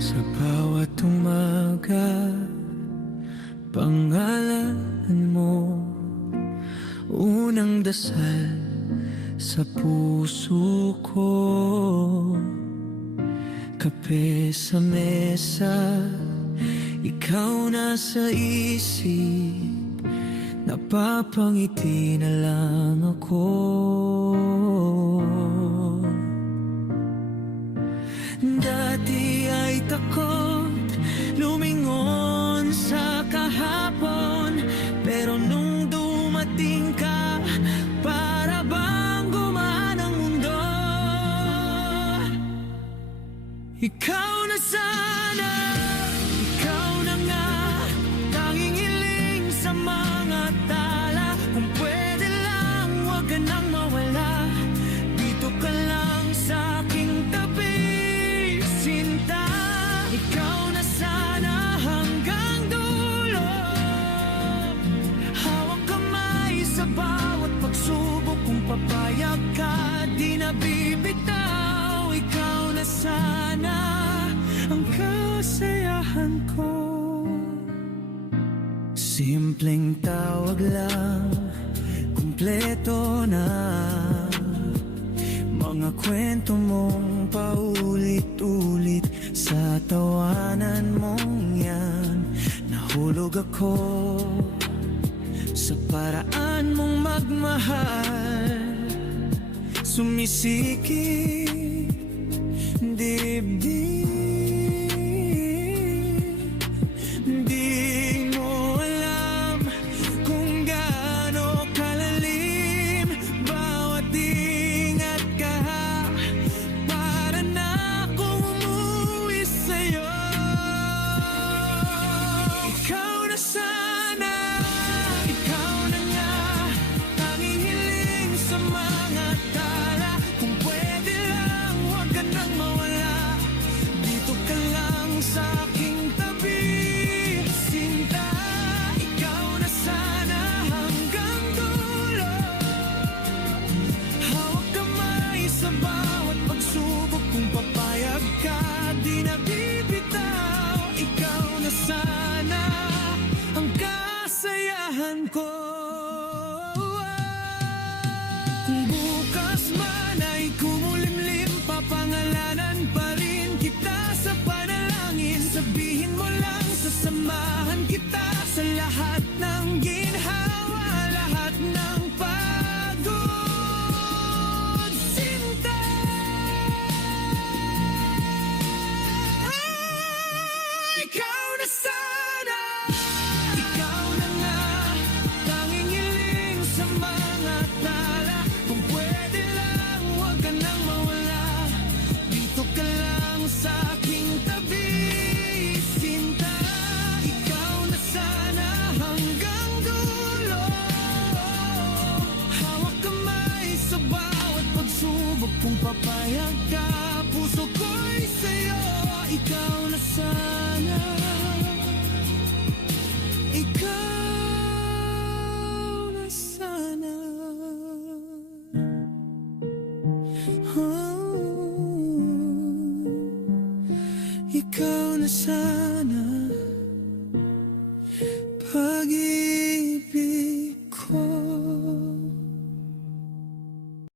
Sa bawat umaga, pangalan mo unang dasal sa puso ko. Kape sa mesa, ikaw na sa isip, napapangiti na lang ako. Dati ay takot lumingon sa kahapon, pero nung dumating ka, para bang gumaan ang mundo. Ikaw na sana, ikaw na nga, tanging hiling sa mga tala. Kung pwede lang, huwag ka nang mawala, dito ka lang sa aking tabi, sinta. Ikaw na sana hanggang dulo, hawak kamay sa bawat pagsubok. Kung papayag ka, di na bibitaw. Ikaw na sana ang kasiyahan ko. Simpleng tawag lang, kumpleto na. Mga kwento mong paulit-ulit, sa tawanan mong yan nahulog ako. Sa paraan mong magmahal, sumisikip dibdib. Di mo alam kung gaano kalalim bawat ingat ka, para na akong umuwi sa'yo. Ikaw na sana, ikaw na nga, tanging hiling sa mga tala. Kung pwede lang, huwag ka nang mawala, dito ka lang sa aking tabi, sinta. Ikaw na sana hanggang dulo, hawak kamay sa bawat pagsubok. Kung papayag ka, di na bibitaw. Ikaw na sana ang kasayahan ko. Kung bukas man ay kumulimlim, papangalanan pa rin kita sa panalangin. Sabihin mo lang, sasamahan kita sa lahat ng ginhawa, lahat ng pagod, sinta. Ikaw na sana, ikaw na nga, tanging hiling sa mga tala. Kung pwede lang, huwag ka nang mawala, dito ka lang sa aking tabi, sinta. Ikaw na sana hanggang dulo, hawak kamay sa bawat pagsubok. Kung papayag ka, puso ko'y sa'yo. Ikaw na sana, ikaw na sana. Ikaw na sana, pag-ibig